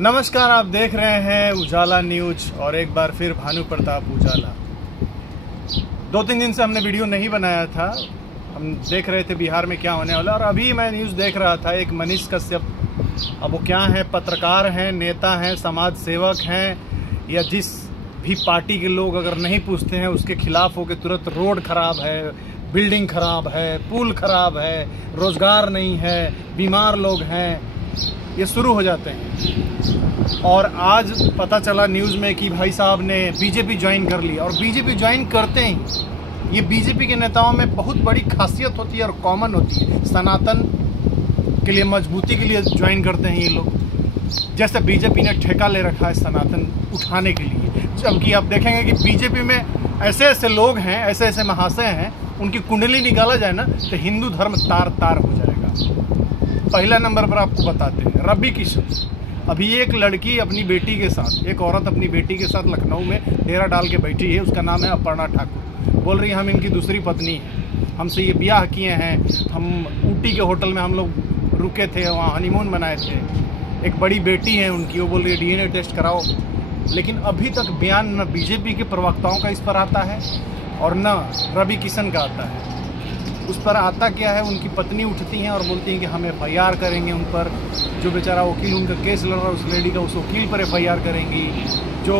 नमस्कार, आप देख रहे हैं उजाला न्यूज और एक बार फिर भानु प्रताप उजाला। 2-3 दिन से हमने वीडियो नहीं बनाया था। हम देख रहे थे बिहार में क्या होने वाला, और अभी मैं न्यूज़ देख रहा था। एक मनीष कश्यप, अब वो क्या है, पत्रकार हैं, नेता हैं, समाज सेवक हैं, या जिस भी पार्टी के लोग अगर नहीं पूछते हैं उसके खिलाफ हो के तुरंत रोड खराब है, बिल्डिंग खराब है, पुल खराब है, रोजगार नहीं है, बीमार लोग हैं, ये शुरू हो जाते हैं। और आज पता चला न्यूज़ में कि भाई साहब ने बीजेपी ज्वाइन कर लिया। और बीजेपी ज्वाइन करते ही ये बीजेपी के नेताओं में बहुत बड़ी खासियत होती है और कॉमन होती है। सनातन के लिए, मजबूती के लिए ज्वाइन करते हैं ये लोग। जैसे बीजेपी ने ठेका ले रखा है सनातन उठाने के लिए, जबकि आप देखेंगे कि बीजेपी में ऐसे ऐसे लोग हैं, ऐसे ऐसे महाशय हैं, उनकी कुंडली निकाला जाए ना तो हिंदू धर्म तार तार हो जाएगा। पहला नंबर पर आपको बताते हैं रवि किशन। अभी एक लड़की अपनी बेटी के साथ, एक औरत अपनी बेटी के साथ लखनऊ में डेरा डाल के बैठी है। उसका नाम है अपर्णा ठाकुर। बोल रही है हम इनकी दूसरी पत्नी हैं, हमसे ये ब्याह किए हैं, हम ऊटी के होटल में हम लोग रुके थे, वहाँ हनीमून बनाए थे, एक बड़ी बेटी है उनकी। वो बोल रही है DNA टेस्ट कराओ। लेकिन अभी तक बयान न बीजेपी के प्रवक्ताओं का इस पर आता है और न रवि किशन का आता है। उस पर आता क्या है, उनकी पत्नी उठती हैं और बोलती हैं कि हम FIR करेंगे उन पर। जो बेचारा वकील उनका केस लड़ रहा है उस लेडी का, उस वकील पर FIR करेंगी। जो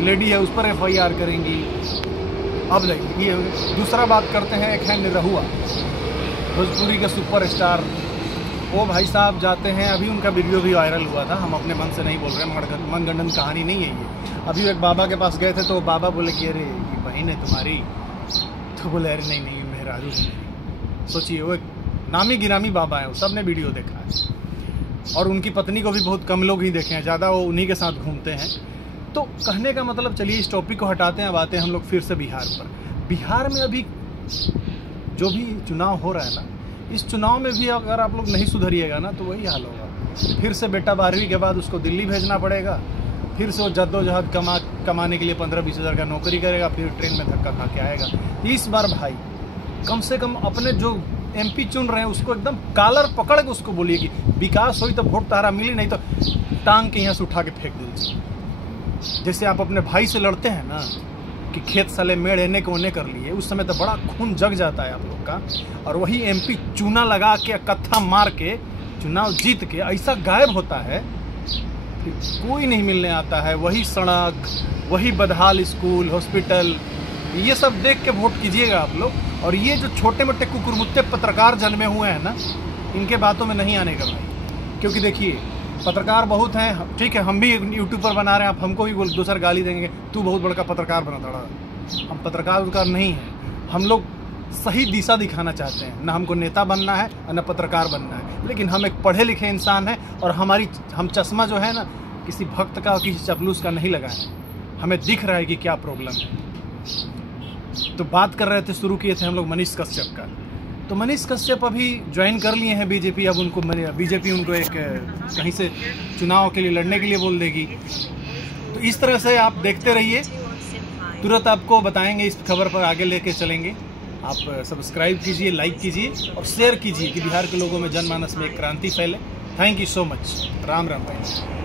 लेडी है उस पर FIR करेंगी। अब देखिए, दूसरा बात करते हैं, एक है निरहुआ, भोजपुरी के सुपरस्टार। वो भाई साहब जाते हैं, अभी उनका वीडियो भी वायरल हुआ था। हम अपने मन से नहीं बोल रहे, मनगढ़ंत कहानी नहीं है ये। अभी एक बाबा के पास गए थे तो बाबा बोले कि अरे ये बहन है तुम्हारी, तो बोले अरे नहीं नहीं मेहरारू है। सोचिए, वो एक नामी गिरामी बाबा है, सब ने वीडियो देखा है। और उनकी पत्नी को भी बहुत कम लोग ही देखे हैं, ज़्यादा वो उन्हीं के साथ घूमते हैं। तो कहने का मतलब, चलिए इस टॉपिक को हटाते हैं, अब आते हैं हम लोग फिर से बिहार पर। बिहार में अभी जो भी चुनाव हो रहा है ना, इस चुनाव में भी अगर आप लोग नहीं सुधरिएगा ना तो वही हाल होगा। फिर से बेटा 12वीं के बाद उसको दिल्ली भेजना पड़ेगा, फिर से वो जद्दोजहद कमाने के लिए 15-20 हज़ार का नौकरी करेगा, फिर ट्रेन में धक्का खा के आएगा। इस बार भाई कम से कम अपने जो MP चुन रहे हैं उसको एकदम कालर पकड़ के उसको बोलिए कि विकास हुई तो वोट तारा मिली, नहीं तो टांग के यहाँ से उठा के फेंक दीजिए। जैसे आप अपने भाई से लड़ते हैं ना कि खेत साले मेड़ एने को ओने कर लिए, उस समय तो बड़ा खून जग जाता है आप लोग का। और वही MP चूना लगा के, कत्था मार के, चुनाव जीत के ऐसा गायब होता है, कोई नहीं मिलने आता है। वही सड़क, वही बदहाल स्कूल, हॉस्पिटल, ये सब देख के वोट कीजिएगा आप लोग। और ये जो छोटे मोटे कुकुरमुत्ते पत्रकार जन्मे हुए हैं ना, इनके बातों में नहीं आने का भाई। क्योंकि देखिए, पत्रकार बहुत हैं, ठीक है, हम भी यूट्यूब पर बना रहे हैं, आप हमको भी दूसरा गाली देंगे, तू बहुत बड़ा पत्रकार बना था। हम पत्रकार नहीं हैं, हम लोग सही दिशा दिखाना चाहते हैं। ना हमको नेता बनना है और न पत्रकार बनना है, लेकिन हम एक पढ़े लिखे इंसान हैं। और हम चश्मा जो है ना, किसी भक्त का और किसी चपलूस का नहीं लगाए, हमें दिख रहा है कि क्या प्रॉब्लम है। तो बात कर रहे थे, शुरू किए थे हम लोग मनीष कश्यप का। तो मनीष कश्यप अभी ज्वाइन कर लिए हैं बीजेपी। अब उनको बीजेपी उनको एक कहीं से चुनाव के लिए लड़ने के लिए बोल देगी। तो इस तरह से आप देखते रहिए, तुरंत आपको बताएंगे, इस खबर पर आगे लेके चलेंगे। आप सब्सक्राइब कीजिए, लाइक कीजिए और शेयर कीजिए कि बिहार के लोगों में, जनमानस में एक क्रांति फैले। Thank you so much. Ram Ram भाई।